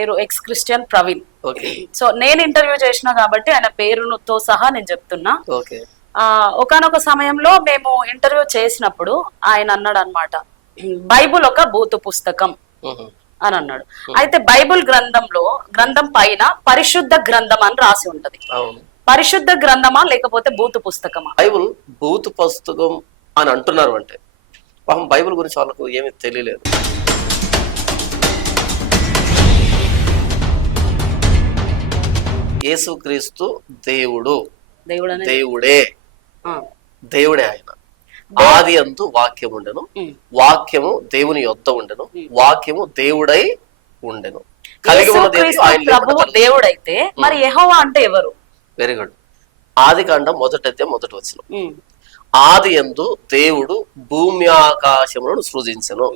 పేరు ex Christian Praveen. Okay. So నేను interview చేసిన కాబట్టి ఆయన పేరుతో సహా నేను చెప్తున్నా. ఓకే. ఒకానొక సమయంలో మేము ఇంటర్వ్యూ చేసినప్పుడు ఆయన అన్నాడు అనమాట, బైబుల్ ఒక బూతు పుస్తకం అని అన్నాడు. అయితే బైబుల్ గ్రంథం పైన పరిశుద్ధ గ్రంథం అని రాసి ఉంటది. పరిశుద్ధ గ్రంథమా లేకపోతే బూతు పుస్తకమా? బైబుల్ బూతు పుస్తకం అని అంటున్నారు అంటే పాపం బైబుల్ గురించి వాళ్ళకు ఏమీ తెలియలేదు. యేసుక్రీస్తు దేవుడే ఆయన. ఆది అందు వాక్యం ఉండెను, వాక్యము దేవుని యొద్ద ఉండెను, వాక్యము దేవుడై ఉండెను. కలిగి ప్రభువు దేవుడైతే మరి యెహోవా అంటే ఎవరు? Very good. ఆది కాండం మొదటి వచనం, ఆది యందు దేవుడు భూమి ఆకాశములను సృజించెను.